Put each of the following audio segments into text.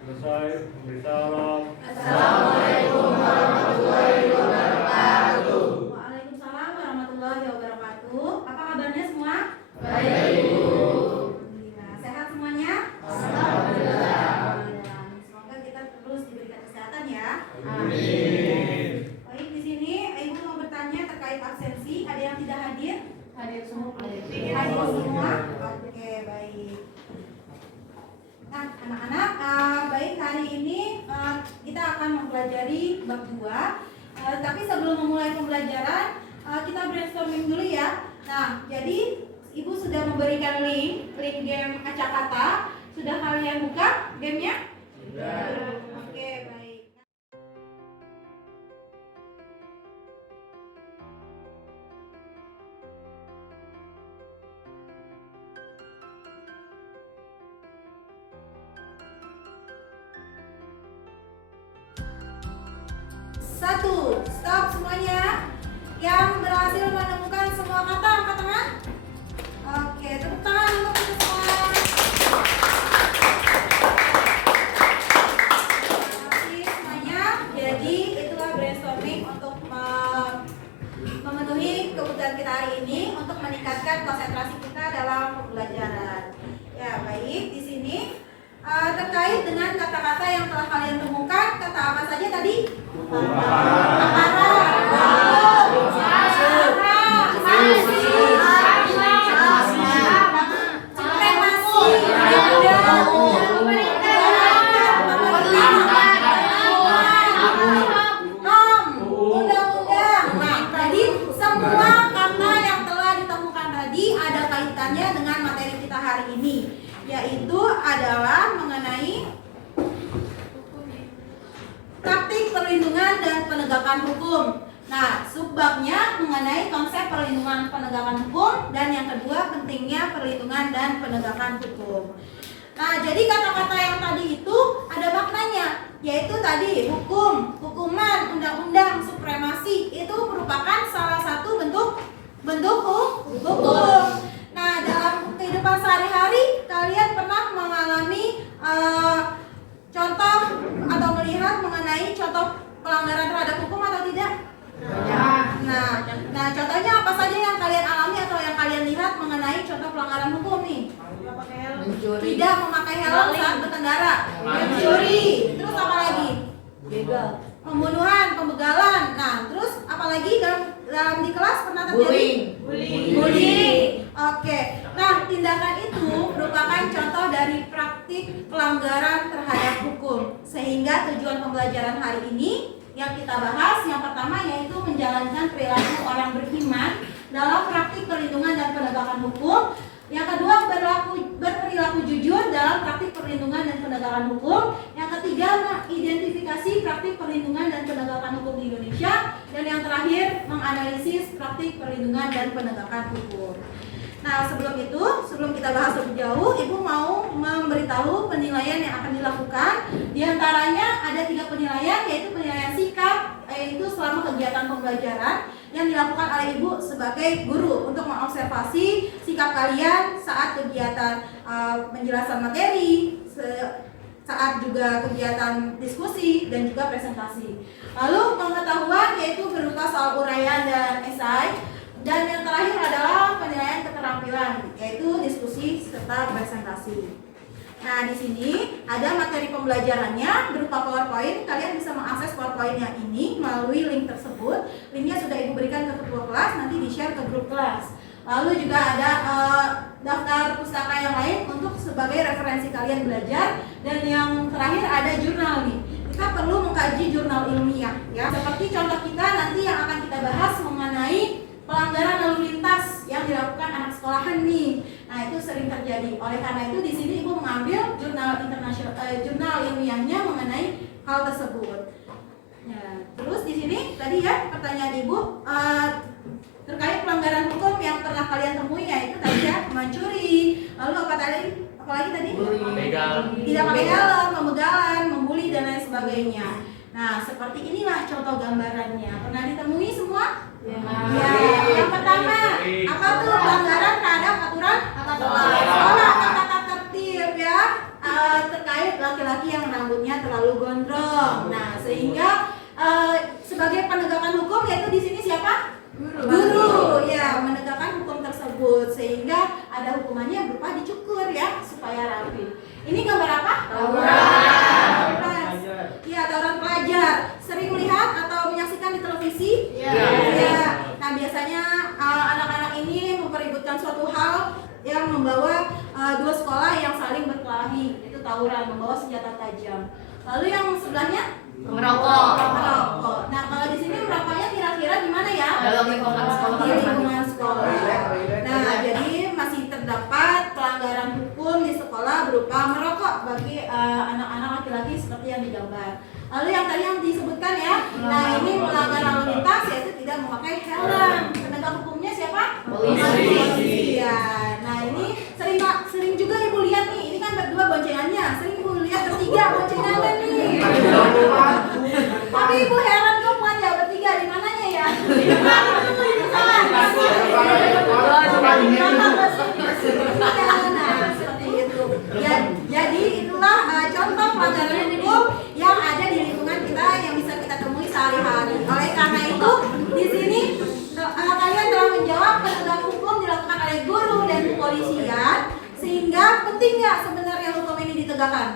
Selesai. Memberi salam. Assalamualaikum warahmatullahi wabarakatuh. Waalaikumsalam warahmatullahi wabarakatuh. Apa kabarnya semua? Baik, Ibu. Alhamdulillah. Sehat semuanya? Alhamdulillah. Semoga kita terus diberikan kesehatan ya. Amin. Baik, di sini Ibu mau bertanya terkait absensi. Ada yang tidak hadir? Hadir semua. Hadir semua? Oke, baik. Nah, anak-anak, baik, hari ini kita akan mempelajari bab 2. Tapi sebelum memulai pembelajaran, kita brainstorming dulu ya. Nah, jadi Ibu sudah memberikan link game acak kata. Sudah kalian buka gamenya? Sudah. Oke, baik. Satu, stop semuanya. Yang berhasil menemukan semua kata angkat tangan. Oke, tepuk tangan untuk kita semua. Terima kasih semuanya. Jadi itulah brainstorming untuk memenuhi kebutuhan kita hari ini untuk meningkatkan konsentrasi kita dalam pembelajaran. Ya, baik. Di sini terkait dengan kata-kata yang telah kalian temukan, kata apa saja tadi? Yaitu adalah mengenai praktik perlindungan dan penegakan hukum. Nah, subbabnya mengenai konsep perlindungan penegakan hukum, dan yang kedua pentingnya perlindungan dan penegakan hukum. Nah, jadi kata-kata yang tadi itu ada maknanya, yaitu tadi hukum, hukuman, undang-undang, supremasi itu merupakan salah satu bentuk hukum. Nah, dalam kehidupan sehari-hari kalian pernah mengalami contoh atau melihat mengenai contoh pelanggaran terhadap hukum atau tidak? Ya. Nah, contohnya apa saja yang kalian alami atau yang kalian lihat mengenai contoh pelanggaran hukum nih? Mencuri. Tidak memakai helm saat berkendara, mencuri, terus apa lagi? Begal. Pembunuhan, pembegalan. Nah, terus apalagi dalam di kelas pernah terjadi? Bullying. Oke. Nah, tindakan itu merupakan contoh dari praktik pelanggaran terhadap hukum. Sehingga tujuan pembelajaran hari ini yang kita bahas yang pertama yaitu menjalankan perilaku orang beriman dalam praktik perlindungan dan penegakan hukum. Yang kedua, berperilaku jujur dalam praktik perlindungan dan penegakan hukum. Yang ketiga, mengidentifikasi praktik perlindungan dan penegakan hukum di Indonesia. Dan yang terakhir, menganalisis praktik perlindungan dan penegakan hukum. Nah, sebelum kita bahas lebih jauh, Ibu mau memberitahu penilaian yang akan dilakukan. Di antaranya ada 3 penilaian, yaitu penilaian sikap, yaitu selama kegiatan pembelajaran yang dilakukan oleh Ibu sebagai guru untuk mengobservasi sikap kalian saat kegiatan penjelasan materi, saat juga kegiatan diskusi dan juga presentasi. Lalu pengetahuan yaitu berupa soal uraian dan esai. Dan yang terakhir adalah penilaian keterampilan, yaitu diskusi serta presentasi. Nah, di sini ada materi pembelajarannya berupa PowerPoint. Kalian bisa mengakses PowerPoint-nya ini melalui link tersebut. Linknya sudah Ibu berikan ke ketua kelas, nanti di-share ke grup kelas. Lalu juga ada daftar pustaka yang lain untuk sebagai referensi kalian belajar. Dan yang terakhir ada jurnal nih. Kita perlu mengkaji jurnal ilmiah ya. Seperti contoh kita nanti yang akan kita bahas mengenai pelanggaran lalu lintas yang dilakukan anak sekolahan nih. Nah, itu sering terjadi. Oleh karena itu di sini Ibu mengambil jurnal internasional, jurnal ilmiahnya mengenai hal tersebut. Ya, terus di sini tadi ya pertanyaan Ibu terkait pelanggaran hukum yang pernah kalian temui, yaitu tadi ya mencuri. Lalu apalagi tadi? Tidak pakai helm, pembegalan, membuli dan lain sebagainya. Nah, seperti inilah contoh gambarannya. Pernah ditemui semua? Ya, yang pertama, apa tuh pelanggaran terhadap aturan sekolah, tata tertib ya, terkait laki-laki yang rambut ada hukumannya berupa dicukur ya supaya rapi. Ini gambar apa? Tawuran. Iya, tawuran pelajar. Sering melihat atau menyaksikan di televisi? Iya. Iya. Nah, biasanya anak-anak ini mempeributkan suatu hal yang membawa dua sekolah yang saling berkelahi, itu tawuran, membawa senjata tajam. Lalu yang sebelahnya Merokok. merokok. Nah, kalau di sini merokoknya kira-kira di mana ya? Dalam lingkungan sekolah. Di lingkungan sekolah. Nah, jadi masih terdapat pelanggaran hukum di sekolah berupa merokok bagi anak-anak laki-laki seperti yang digambar. Lalu yang tadi yang disebutkan ya, nah ini melanggar lalu lintas yaitu tidak memakai helm. Penegak hukumnya siapa? Polisi. Ya. Nah ini sering juga ibu lihat nih, ini kan berdua boncengannya, sering ibu lihat bertiga boncengannya nih. Tapi ibu heran kok buat ya bertiga di mananya ya? Nah, seperti itu. Ya, jadi itulah contoh pelanggaran hukum yang ada di lingkungan kita yang bisa kita temui sehari-hari. Oleh karena itu, di sini kalian telah menjawab penegak hukum dilakukan oleh guru dan kepolisian, sehingga penting nggak sebenarnya hukum ini ditegakkan?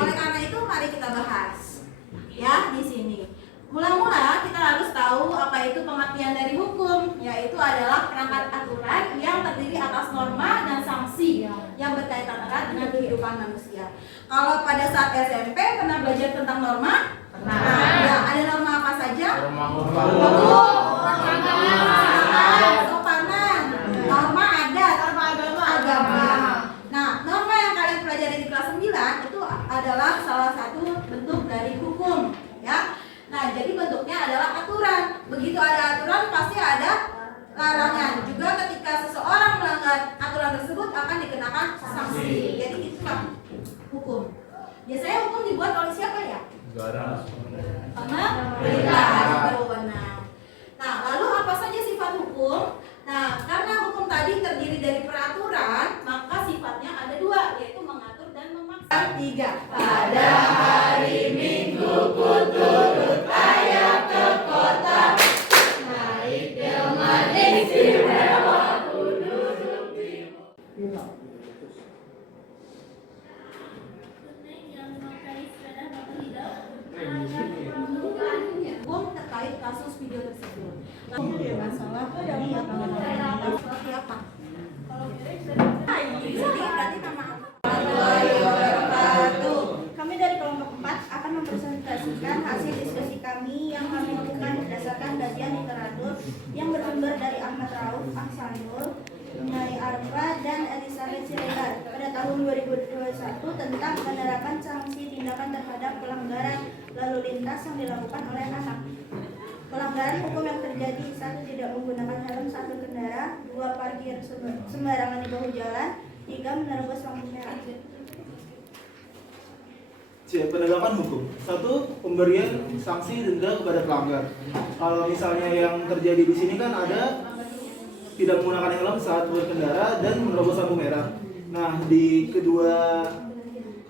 Oleh karena itu, mari kita bahas ya di sini. Mula-mula kita harus tahu apa itu pengertian dari hukum, yaitu adalah perangkat aturan yang terdiri atas norma dan sanksi yang berkaitan erat dengan kehidupan manusia. Kalau pada saat SMP pernah belajar tentang norma? Pernah. Ya, ada norma apa saja? Norma sopanan, norma adat, agama. Nah, norma yang kalian pelajari di kelas 9 itu adalah salah satu bentuk dari hukum, ya. Nah, jadi bentuknya adalah aturan. Begitu ada aturan, pasti ada larangan. Juga ketika seseorang melanggar aturan tersebut akan dikenakan sanksi. Jadi itulah hukum. Biasanya hukum dibuat oleh siapa ya? negara. Pemerintah berwenang. Nah, lalu apa saja sifat hukum? Nah, karena hukum tadi terdiri dari peraturan, maka sifatnya ada dua, yaitu mengatur dan memaksa. 3. Pada hari Minggu ku turut ayah ke kota, naik delman istimewa ku duduk di hukum terkait kasus video tersebut. Masalah dalam lapangan seperti apa? Kalau berarti nama Kami dari kelompok 4 akan mempresentasikan hasil diskusi kami yang kami lakukan berdasarkan kajian literatur yang bersumber dari Ahmad Rauf, Ahsanul, Nyai Arfa, dan Elizabeth Siregar pada tahun 2021 tentang penerapan sanksi tindakan terhadap pelanggaran lalu lintas yang dilakukan oleh anak. Pelanggaran hukum yang terjadi: 1. Tidak menggunakan helm saat berkendara, 2. Parkir sembarangan di bahu jalan, 3. Menerobos lampu merah. Penegakan hukum. 1. Pemberian sanksi denda kepada pelanggar. Kalau misalnya yang terjadi di sini kan ada tidak menggunakan helm saat berkendara dan menerobos lampu merah. Nah, di kedua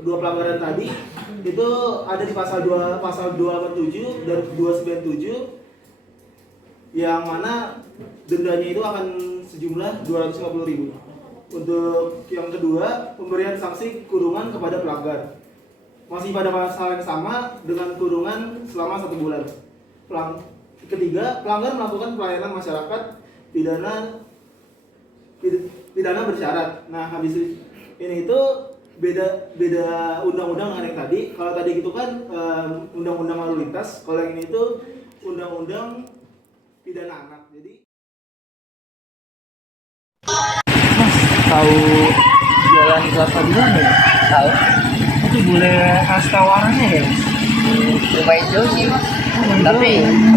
pelanggaran tadi itu ada di pasal 287 dan 297 yang mana dendanya itu akan sejumlah 250.000. Untuk yang kedua, pemberian sanksi kurungan kepada pelanggar. Masih pada pasal yang sama dengan kurungan selama 1 bulan. Ketiga, pelanggar melakukan pelayanan masyarakat pidana bersyarat. Nah, habis ini itu beda undang-undang dengan yang tadi. Kalau tadi gitu kan undang-undang lalu lintas, kalau yang ini itu undang-undang pidana anak. Jadi tahu jualan kelapa di mana ya? Tahu, Itu boleh kasih tahu arahnya ya? lumayan jauh sih. Tapi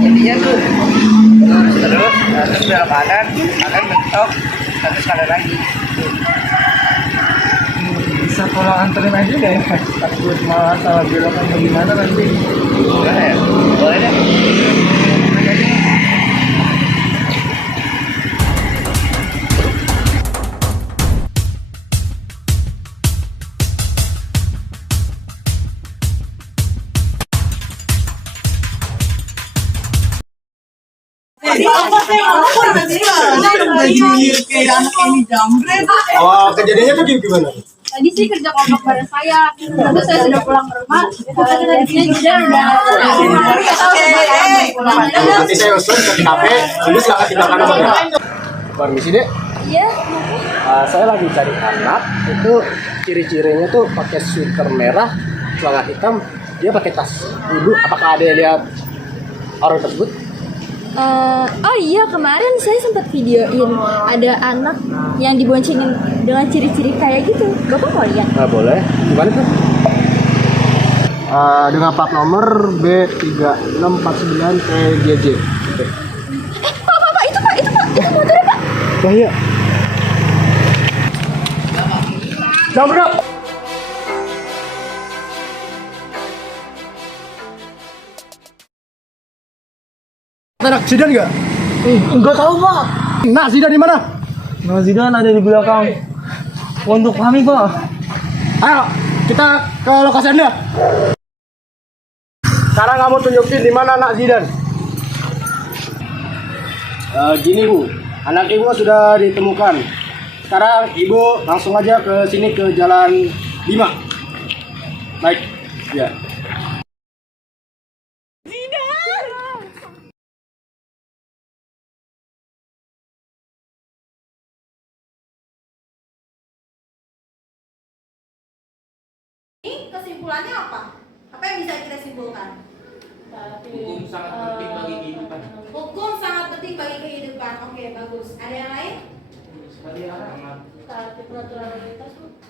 intinya tuh terus belok kanan mentok, terus kanan lagi. Bisa tolong anterin aja nggak ya? Takut malah salah belokan bagaimana nanti? Gimana ya? Boleh deh. Oh, kejadiannya tuh gimana? Tadi sih kerja kelompok bareng saya, terus saya sudah pulang ke rumah. Kita di sini udah Nanti saya usul ke TKP, ini silahkan tinggalkan nomornya. Permisi dek. Iya. Saya lagi cari anak, itu ciri-cirinya tuh pakai sweater merah, celana hitam, dia pakai tas ibu. Apakah ada yang lihat orang tersebut? Oh iya, kemarin saya sempat videoin ada anak yang diboncengin dengan ciri-ciri kayak gitu. Bapak mau lihat? Boleh. Gimana tuh? Dengan plat nomor B3649PGJ. Pak, itu motornya Pak. Bahaya. Jangan bro. Anak Zidan nggak? Enggak tahu pak. Nah Zidan di mana? Nah Zidan ada di belakang pondok kami pak. Ayo kita ke lokasi anda. Sekarang kamu tunjukin di mana anak Zidan. Gini bu, anak ibu sudah ditemukan. Sekarang ibu langsung aja ke sini ke jalan 5. Baik, ya. Ini kesimpulannya apa? Apa yang bisa kita simpulkan? Hukum sangat penting bagi kehidupan. Hukum sangat penting bagi kehidupan. Oke, bagus. Ada yang lain?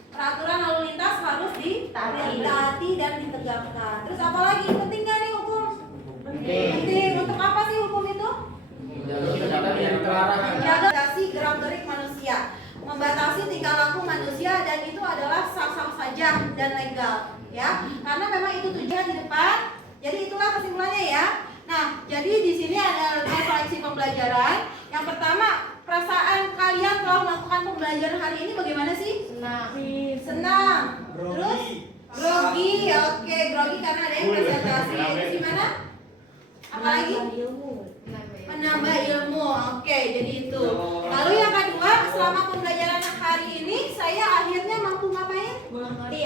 Peraturan lalu lintas harus ditaati dan ditegakkan. Terus apa lagi? Penting nggak nih hukum? Penting. Untuk apa sih hukum itu? Menjaga gerak-gerik manusia, membatasi tingkah laku manusia, dan itu adalah sah-sah saja dan legal, ya. Karena memang itu tujuan di depan. Jadi itulah kesimpulannya ya. Nah, jadi di sini ada refleksi pembelajaran. Yang pertama, perasaan kalian kalau melakukan pembelajaran hari ini bagaimana sih? Senang. Terus grogi. Oke, grogi karena ada yang presentasi. Terus gimana? Apalagi? Menambah ilmu. Oke, jadi itu. Lalu yang kedua, selama pembelajaran hari ini saya akhirnya mampu ngapain? Memahami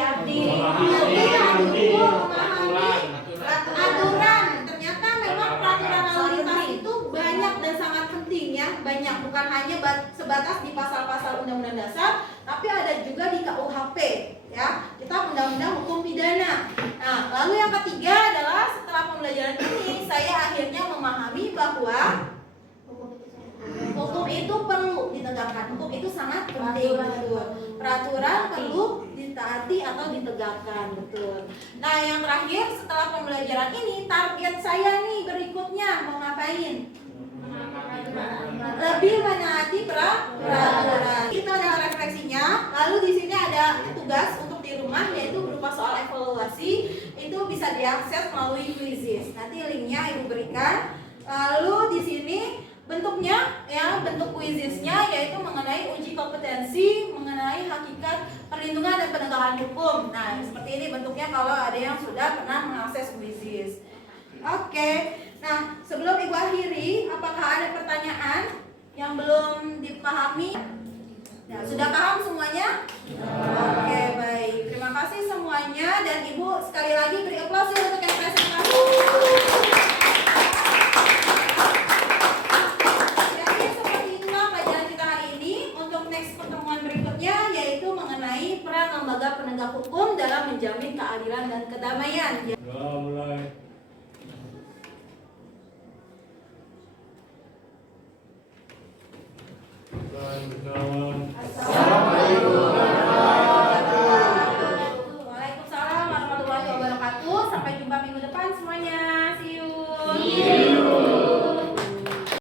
aturan. Ternyata memang peraturan lalu lintas itu banyak dan sangat penting ya. Banyak, bukan hanya sebatas di pasal-pasal undang-undang dasar, tapi ada juga di KUHP ya. Kita undang-undang hukum pidana. Nah, lalu yang ketiga adalah setelah pembelajaran ini saya akhirnya memahami bahwa hukum itu perlu ditegakkan. Hukum itu sangat penting, betul. Peraturan perlu ditaati atau ditegakkan, betul. Nah, yang terakhir setelah pembelajaran ini, target saya nih berikutnya mau ngapain? Lebih menaati peraturan. Itu adalah refleksinya. Lalu di sini ada tugas untuk di rumah, yaitu berupa soal evaluasi. Itu bisa diakses melalui Quizizz. Nanti linknya ibu berikan. Lalu di sini bentuknya ya, bentuk Quizizz-nya yaitu mengenai uji kompetensi mengenai hakikat perlindungan dan penegakan hukum. Nah, seperti ini bentuknya kalau ada yang sudah pernah mengakses Quizizz. Oke. Nah, sebelum ibu akhiri, apakah ada pertanyaan yang belum dipahami? Nah, sudah paham semuanya? Oke, baik. Terima kasih semuanya, dan ibu sekali lagi beri aplaus untuk yang presentasi. Jadi seperti itulah pelajaran kita hari ini. Untuk next pertemuan berikutnya yaitu mengenai peran lembaga penegak hukum dalam menjamin keadilan dan kedamaian. Mulai. Dan bersama